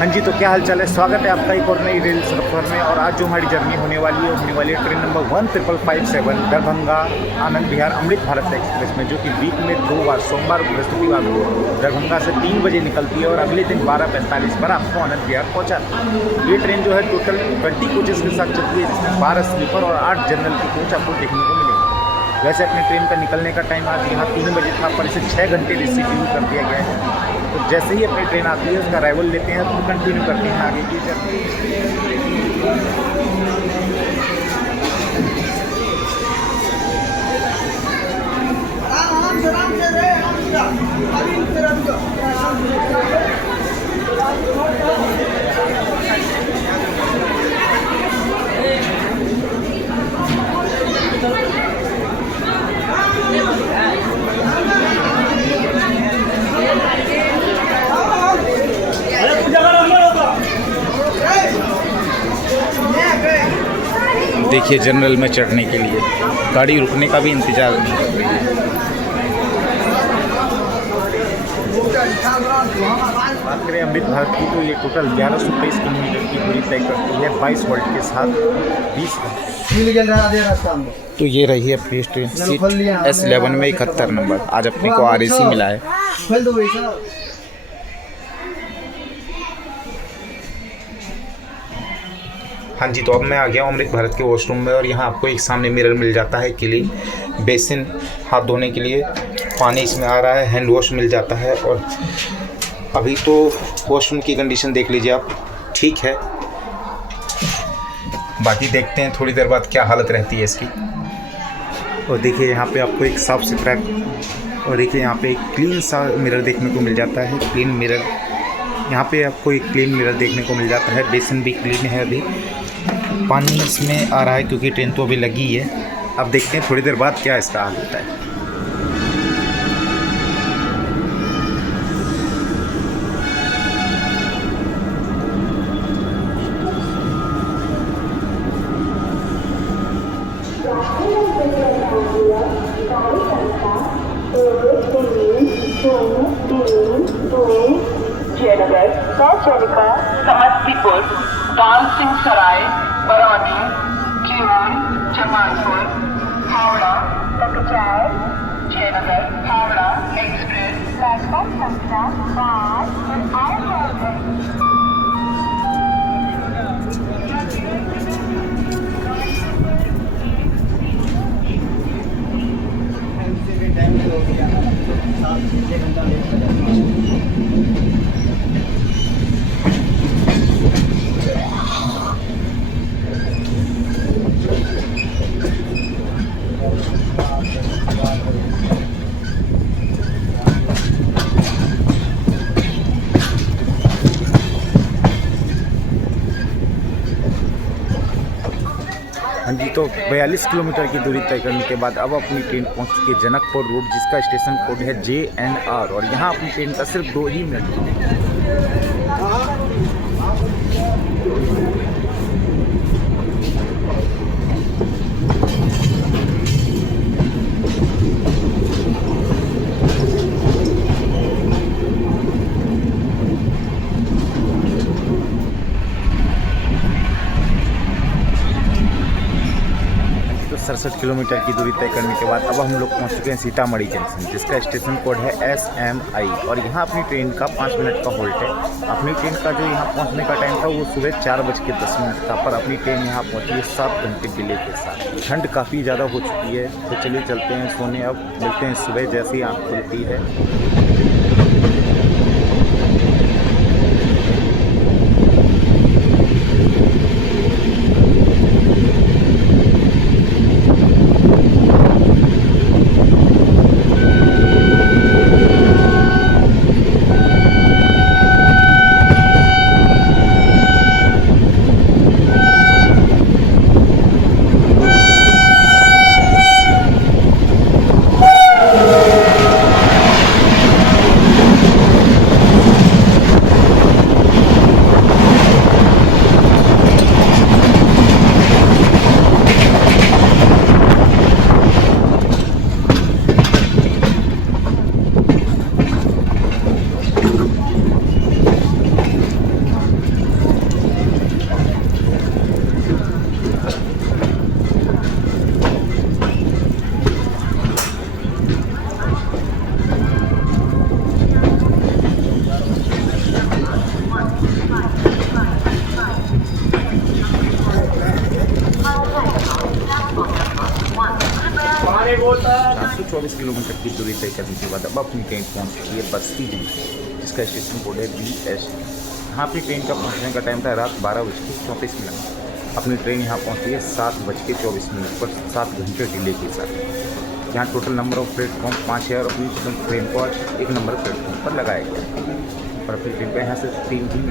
हाँ जी, तो क्या हाल चाल है। स्वागत है आपका एक और नई रेल सफ़र में। और आज जो हमारी जर्नी होने वाली है ट्रेन नंबर 1557 दरभंगा आनंद विहार अमृत भारत एक्सप्रेस में, जो कि वीक में 2 बार सोमवार बृहस्पतिवार को दरभंगा से 3 बजे निकलती है और अगले दिन 12:45 पर आपको आनंद विहार पहुँचाती है। ये ट्रेन जो है टोटल 20 कोचेज़ के साथ चलती है, जिसमें 12 स्लीपर और 8 जनरल की कोच आपको देखने को मिलेंगे। वैसे अपने ट्रेन का निकलने का टाइम आज यहाँ 3 बजे था, पर इसे 6 घंटे रिशेड्यूल कर दिया गया है। तो जैसे ही अपनी ट्रेन आती है उसका अराइवल लेते हैं तो कंटिन्यू करते हैं आगे की जर्नी। देखिए, जनरल में चढ़ने के लिए गाड़ी रुकने का भी इंतजार नहीं कर रही है। बात करें अमृत भारत की तो ये टोटल 1123 किलोमीटर की दूरी तय करती है 22 वोल्ट के साथ 20। तो ये रही है अपनी ट्रेन सीट S11 में 71 नंबर। आज अपने को RAC मिला है। हाँ जी, तो अब मैं आ गया हूँ अमृत भारत के वॉशरूम में और यहाँ आपको एक सामने मिरर मिल जाता है क्लीन, बेसिन हाथ धोने के लिए, पानी इसमें आ रहा है, हैंड वॉश मिल जाता है। और अभी तो वॉशरूम की कंडीशन देख लीजिए आप, ठीक है। बाकी देखते हैं थोड़ी देर बाद क्या हालत रहती है इसकी। और देखिए यहाँ पे आपको एक साफ़ सुथरा, और देखिए यहाँ पे एक क्लीन सा मिरर देखने को मिल जाता है। क्लीन मिरर, यहाँ पे आपको एक क्लीन मिरर देखने को मिल जाता है। बेसिन भी क्लीन है। अभी पानी इसमें आ रहा है क्योंकि ट्रेन तो अभी लगी है। अब देखते हैं थोड़ी देर बाद क्या इसका हाल होता है। जयनगर, सौचलिका, समस्तीपुर, दाल सिंह सराय, बरौनी, जीवन, जमालपुर, हावड़ा, ककचार, जयनगर, हावड़ा एक्सप्रेस प्लेटफॉर्म संख्या 5 आ रहा है। हाँ जी, तो 42 किलोमीटर की दूरी तय करने के बाद अब अपनी ट्रेन पहुंच चुकी है जनकपुर रोड, जिसका स्टेशन कोड है JNR। और यहाँ अपनी ट्रेन का सिर्फ 2 ही मिनट है। तो 67 किलोमीटर की दूरी तय करने के बाद अब हम लोग पहुंच चुके हैं सीतामढ़ी जंक्शन, जिसका स्टेशन कोड है SMI। और यहाँ अपनी ट्रेन का 5 मिनट का होल्ट है। अपनी ट्रेन का जो यहाँ पहुंचने का टाइम था वो सुबह 4:10 था, पर अपनी ट्रेन यहाँ पहुंची है 7 घंटे डिले के साथ। ठंड काफ़ी ज़्यादा हो चुकी है, तो चलिए चलते हैं सोने। अब मिलते हैं सुबह जैसे ही आँख खुलती है। 24 किलोमीटर की दूरी तय करने के बाद अब अपनी ट्रेन पहुंच चुकी है बस्ती जिले, जिसका स्टेशन कोड है BS। यहाँ अपनी ट्रेन का पहुंचने का टाइम था रात 12:34। अपनी ट्रेन यहाँ पहुंची है 7:24 पर 7 घंटे डिले के साथ। यहाँ टोटल नंबर ऑफ प्लेटफॉर्म 5 है और अपनी ट्रेन को आज 1 नंबर प्लेटफॉर्म पर लगाया गया है और अपनी ट्रेन का यहाँ से 3 दिन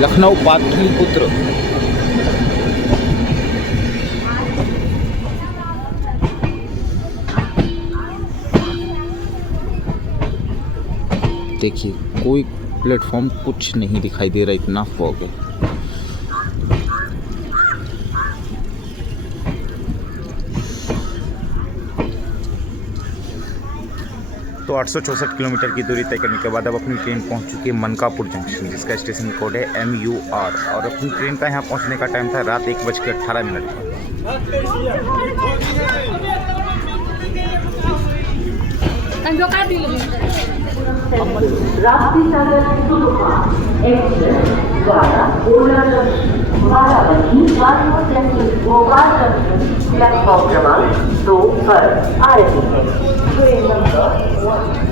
लखनऊ पाटलिपुत्र। देखिए कोई प्लेटफॉर्म कुछ नहीं दिखाई दे रहा, इतना फॉग है। तो 864 किलोमीटर की दूरी तय करने के बाद अब अपनी ट्रेन पहुंच चुकी है मनकापुर जंक्शन, जिसका स्टेशन कोड है MUR और अपनी ट्रेन का यहाँ पहुंचने का टाइम था रात 1:18 पर। राप्ती सागर सुपरफास्ट एक्सप्रेस द्वारा ओला junction Varanasi Bhopal junction platform क्रमांक 2 पर आ रही है। Train number 1।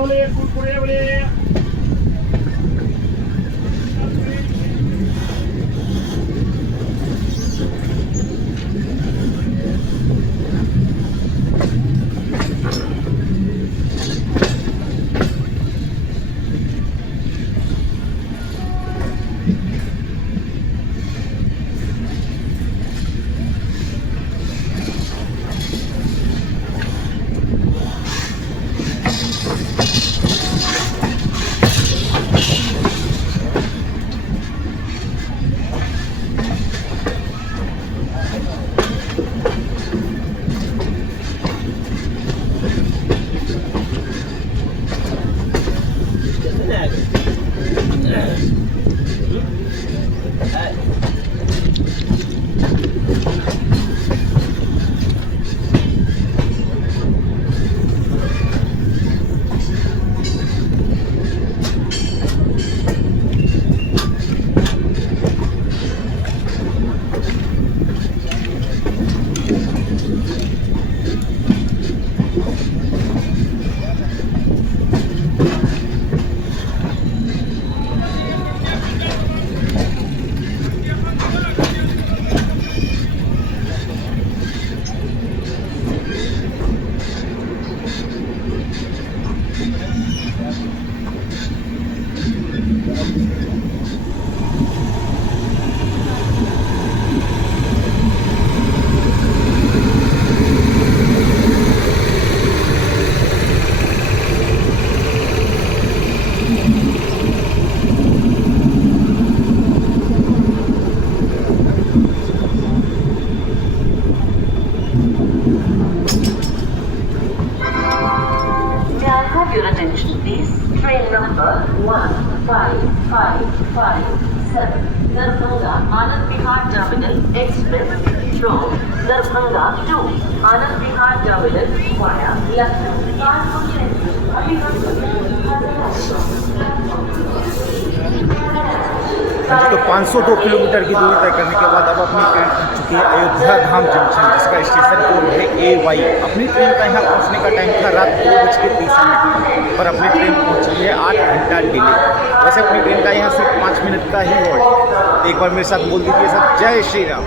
May I have your attention, please? Train number 15557, Darbhanga Anand Vihar Terminal Express from Darbhanga to Anand Vihar Terminal via Lucknow. Kanpur Central, तो 502 किलोमीटर की दूरी तय करने के बाद अब अपनी ट्रेन पहुंच चुकी है अयोध्या धाम जंक्शन, जिसका स्टेशन कोड है AY। अपनी ट्रेन का यहाँ पहुंचने का टाइम था रात 2:30 पर अपनी ट्रेन पहुंची है 8 घंटा डिले। वैसे अपनी ट्रेन का यहाँ सिर्फ 5 मिनट का ही हॉल्ट। एक बार मेरे साथ बोल दीजिए सब, जय श्री राम।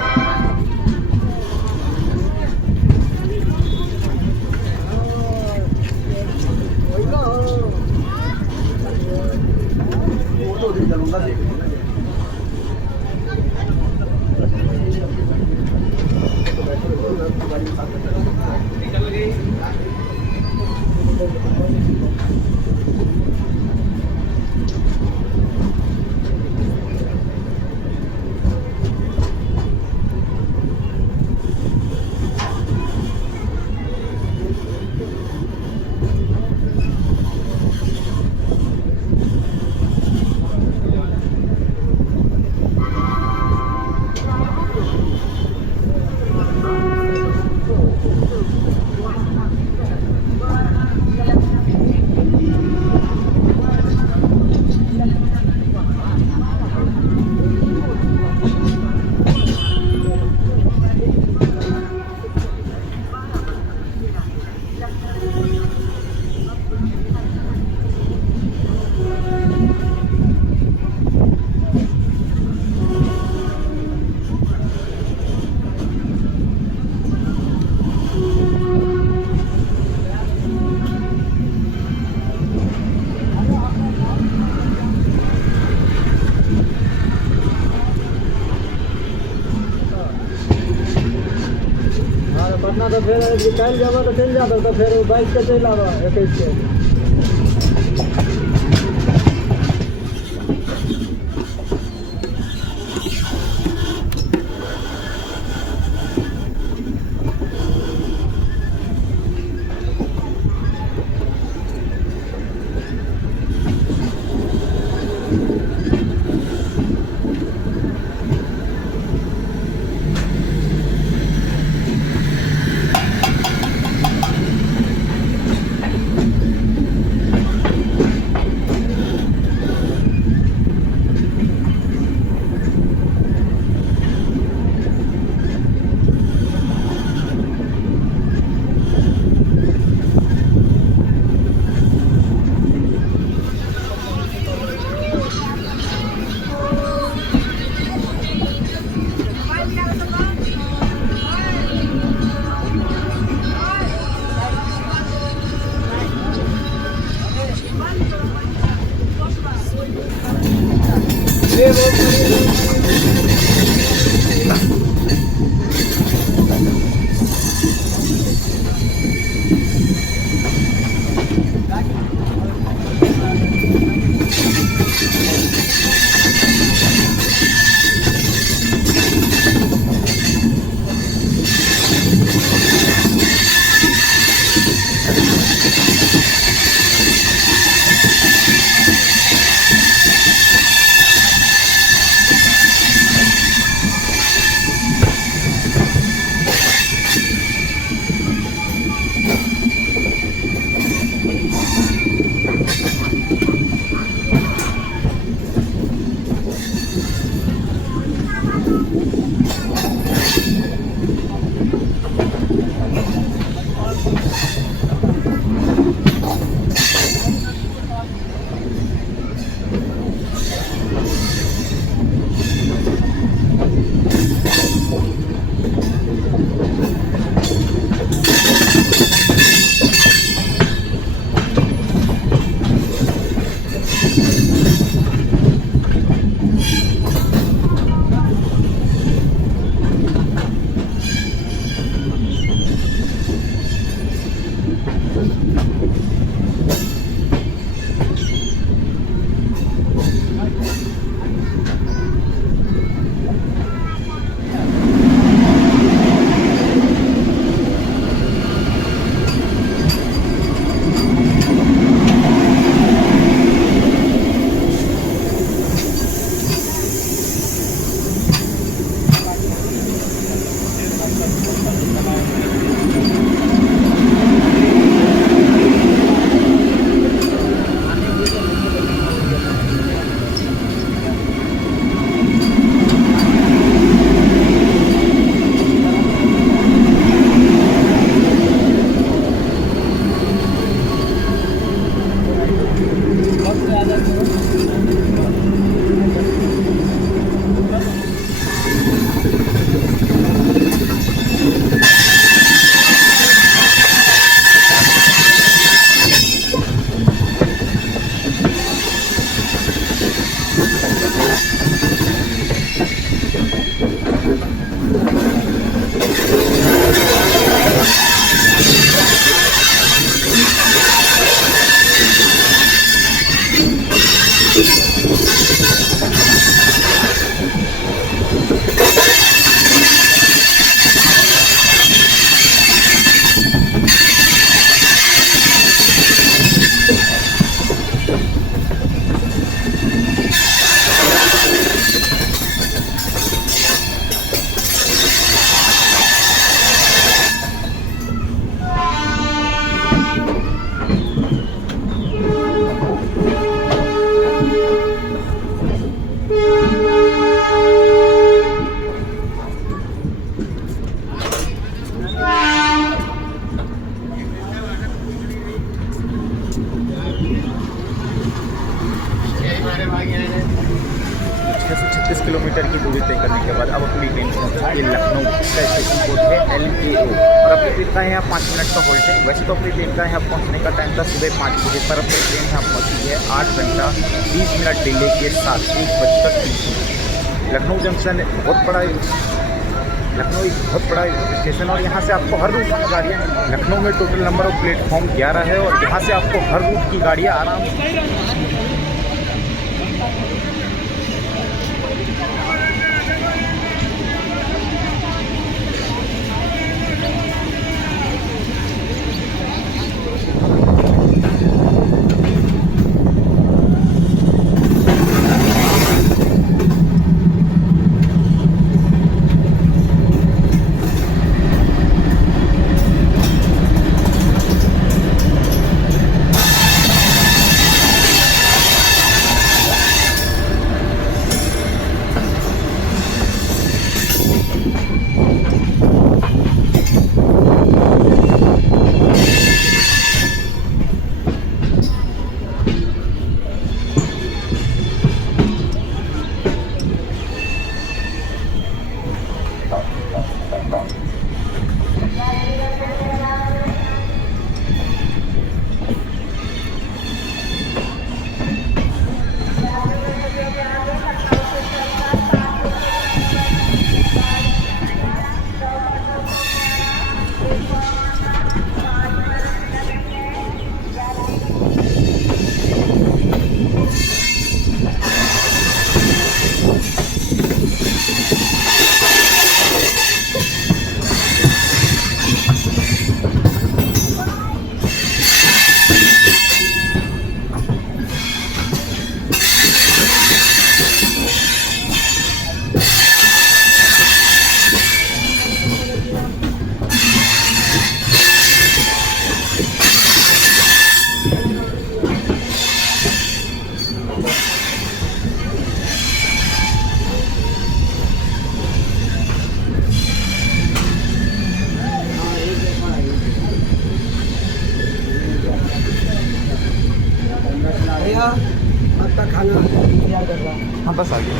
पटना तो फिर निकाल जाबो तो चल जाबो तो फिर बाइक से चल आबो 21 के। तय करने के बाद अब अपनी ट्रेन पहुँचा ये लखनऊ का स्टेशन कोड है LKO और अपनी ट्रेन का यहाँ 5 मिनट का होल्ड है। वैसे तो अपनी ट्रेन का यहाँ पहुँचने का टाइम था सुबह 5 बजे, पर अपनी ट्रेन यहाँ पहुँची है 8 घंटा 20 मिनट डिले के साथ 1:30। लखनऊ जंक्शन बहुत बड़ा लखनऊ एक बहुत बड़ा स्टेशन और यहाँ से आपको हर रूट की गाड़ियाँ, लखनऊ में टोटल नंबर ऑफ प्लेटफॉर्म 11 है और यहाँ से आपको हर रूट की गाड़ियाँ आराम से आपका खाना तैयार कर रहा हूँ। हाँ बस आ गया।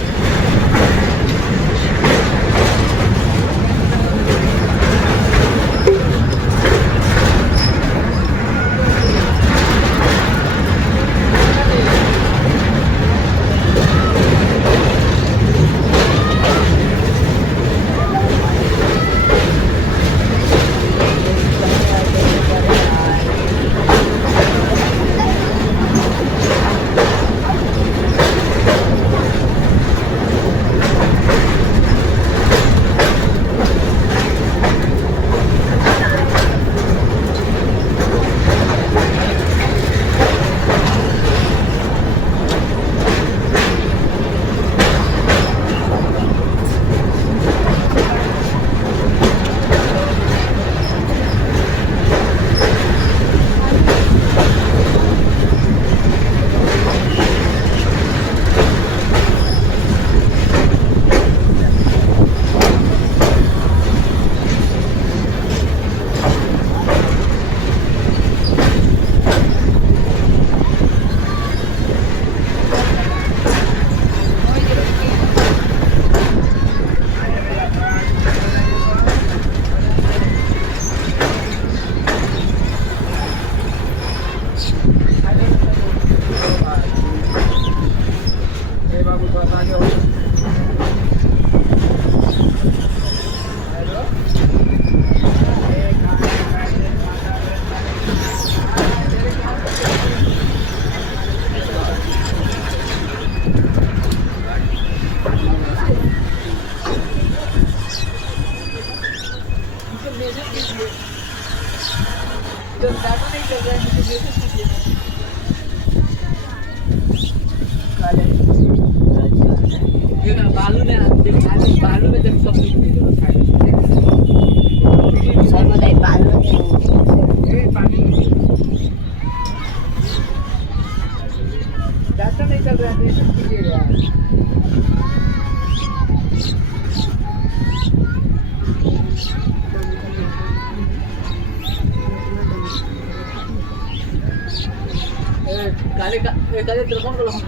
बालू में बालू में जब सब सर्वदाई बालू डाटा नहीं चल रहा है काले का काले तेरे कौन को लगा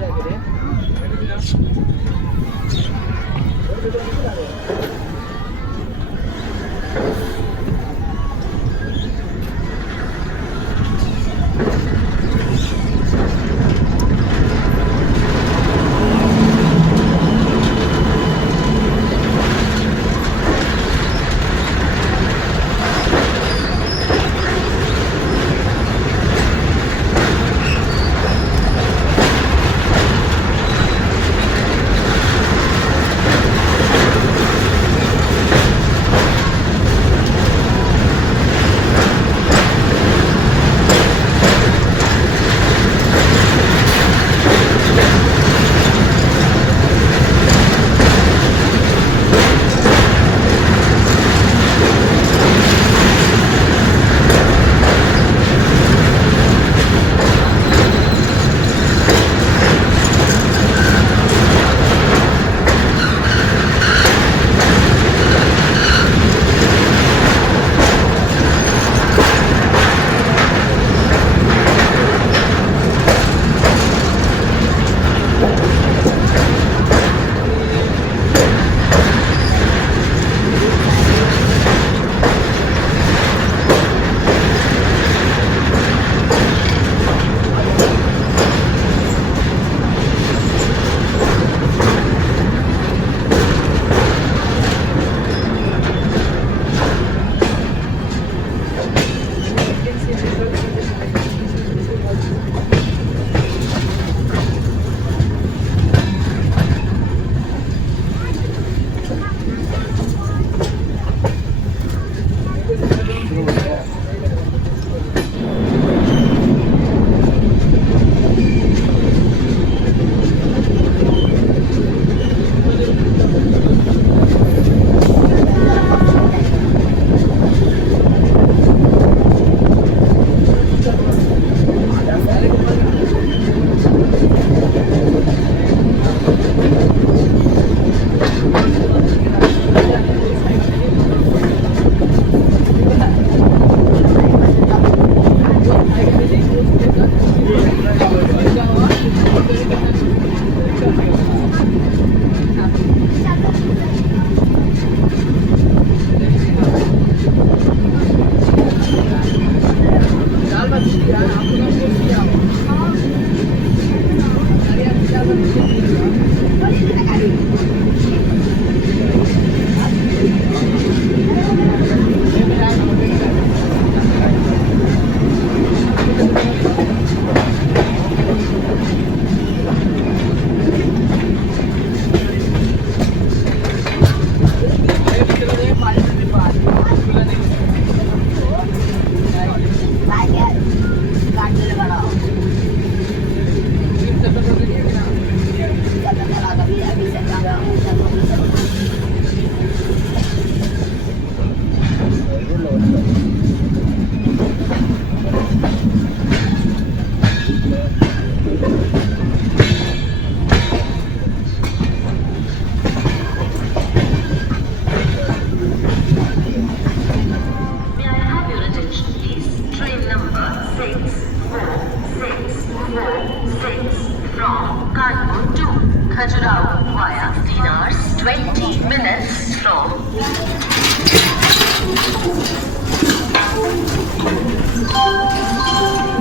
Khajuraho via 3 hours 20 minutes from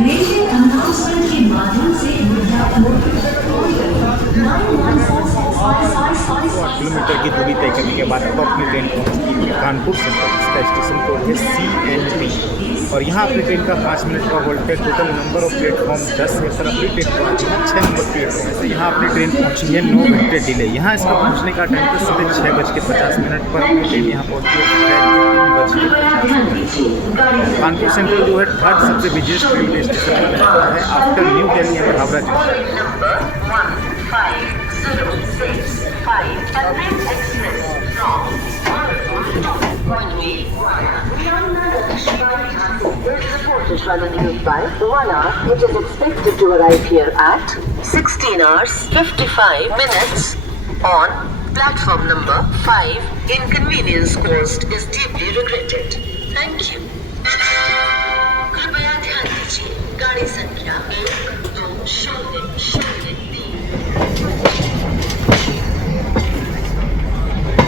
रेलवे अनाउंसमेंट के माध्यम से किलोमीटर की दूरी तय करने के बाद अब अपनी ट्रेन पहुंचती है कानपुर सेंट्रल। इसका स्टेशन कोड है CNP और यहाँ अपनी ट्रेन का 5 मिनट का होल्ड है। टोटल नंबर ऑफ प्लेटफॉर्म 10 है सर। अपनी ट्रेन पहुँची है 6 नंबर प्लेटफॉर्म है। तो यहाँ अपनी ट्रेन पहुँची है 9 घंटे डिले। यहाँ इसका पहुँचने का टाइम था सुबह 6:50 पर अपनी ट्रेन यहाँ पहुँची है 3:50। कानपुर सेंट्रल जो है थर्ड सबसे बिजिएस्ट रेलवे स्टेशन में रहता है आफ्टर न्यू दिल्ली एंड Howrah junction. Used by 1 hour, which is expected to arrive here at 16 hours 55 minutes on platform number 5. Inconvenience caused is deeply regretted. Thank you. कृपया ध्यान दीजिए गाड़ी संख्या 120003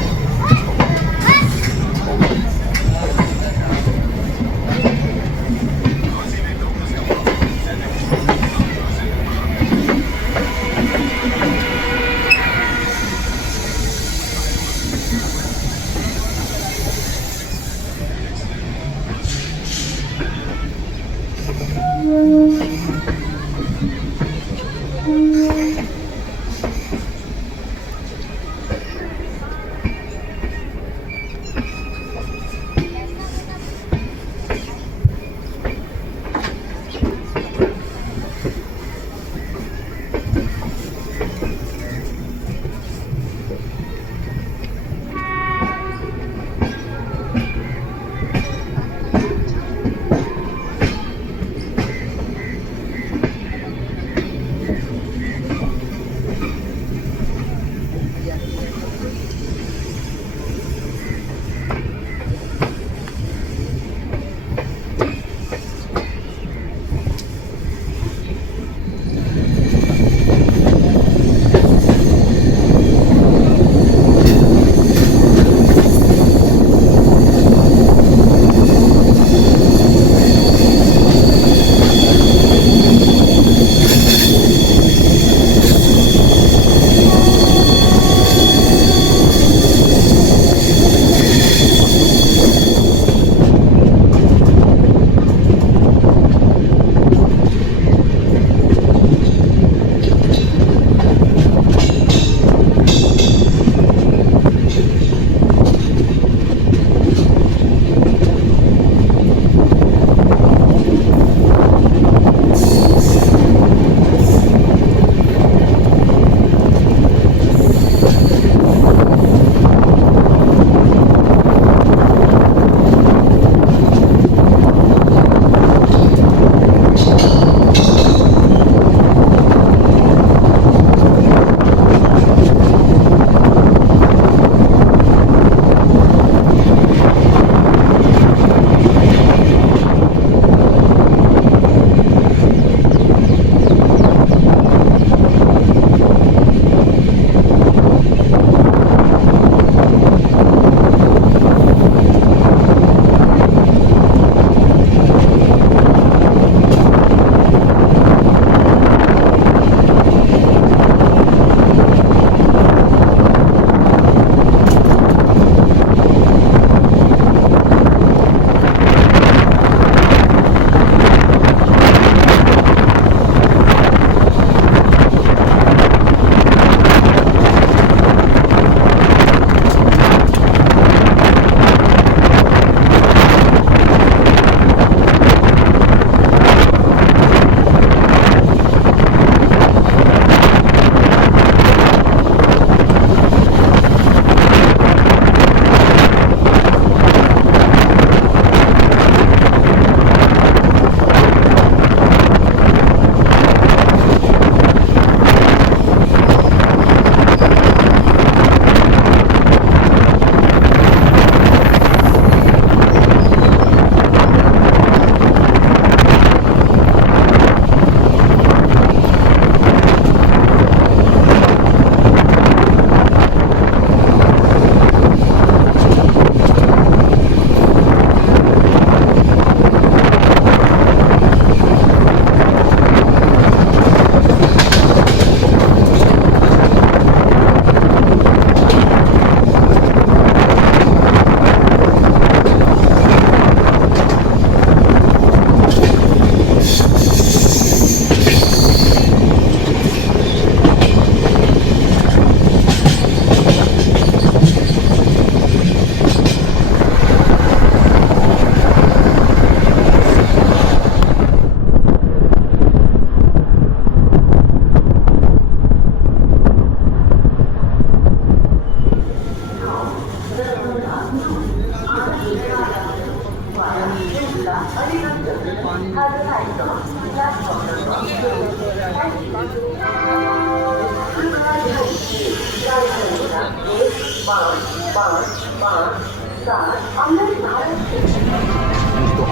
तो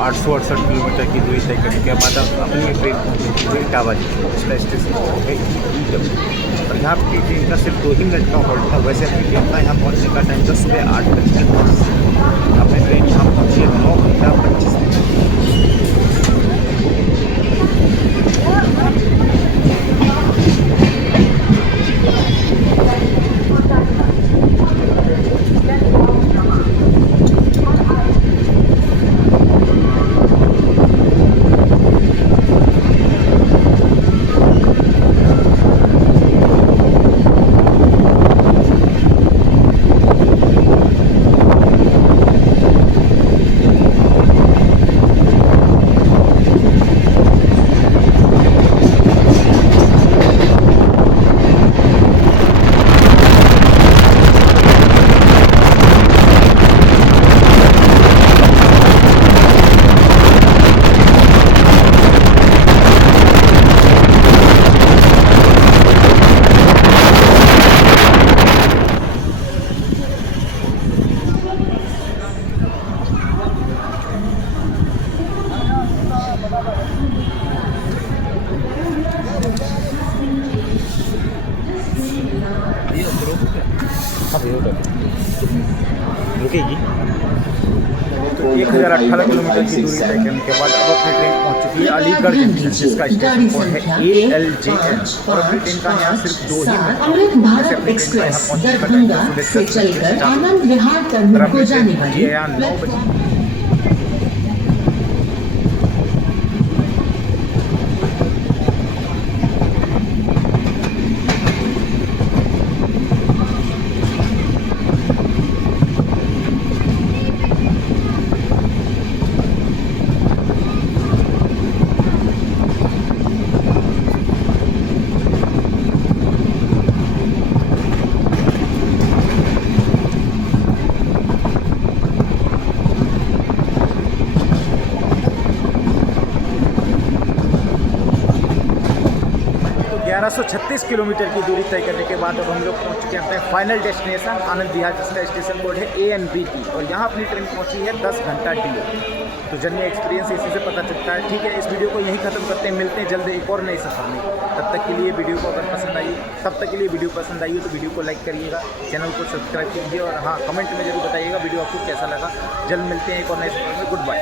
868 किलोमीटर की दूरी तय करने के बाद अब अपनी ट्रेन पहुँची इटावा इसका स्टेशन है और यहाँ की ट्रेन का सिर्फ 2 ही मिनट का हॉल्ट था। वैसे अपनी ट्रेन का यहाँ पहुँचने का टाइम था सुबह 8 बजे। अपनी ट्रेन यहाँ पहुँची है 9 घंटा 25 मिनट। किलोमीटर की दूरी तय करने के बाद अब अपनी ट्रेन पहुंच चुकी है अलीगढ़ जंक्शन, जिसका स्टेशन कोड है ALJN। और अपनी ट्रेन का यहाँ सिर्फ 2 ही मिनट अमृत भारत एक्सप्रेस दरभंगा से चलकर आनंद विहार टर्मिनल को जाने वाली 9 बजे। तो 1136 किलोमीटर की दूरी तय करने के बाद अब हम लोग पहुंच चुके हैं अपने फाइनल डेस्टिनेशन आनंद विहार, जिसका स्टेशन कोड है ANBT। और यहाँ अपनी ट्रेन पहुंची है 10 घंटा डिले। तो जर्नी एक्सपीरियंस इसी से पता चलता है। ठीक है, इस वीडियो को यहीं खत्म करते हैं, मिलते हैं जल्द एक और नए सफर में। तब तक के लिए वीडियो को अगर पसंद आई तो वीडियो को लाइक करिएगा, चैनल को सब्सक्राइब कीजिए और हाँ, कमेंट में जरूर बताइएगा वीडियो आपको कैसा लगा। जल्द मिलते हैं एक और नए सफर में। Good bye.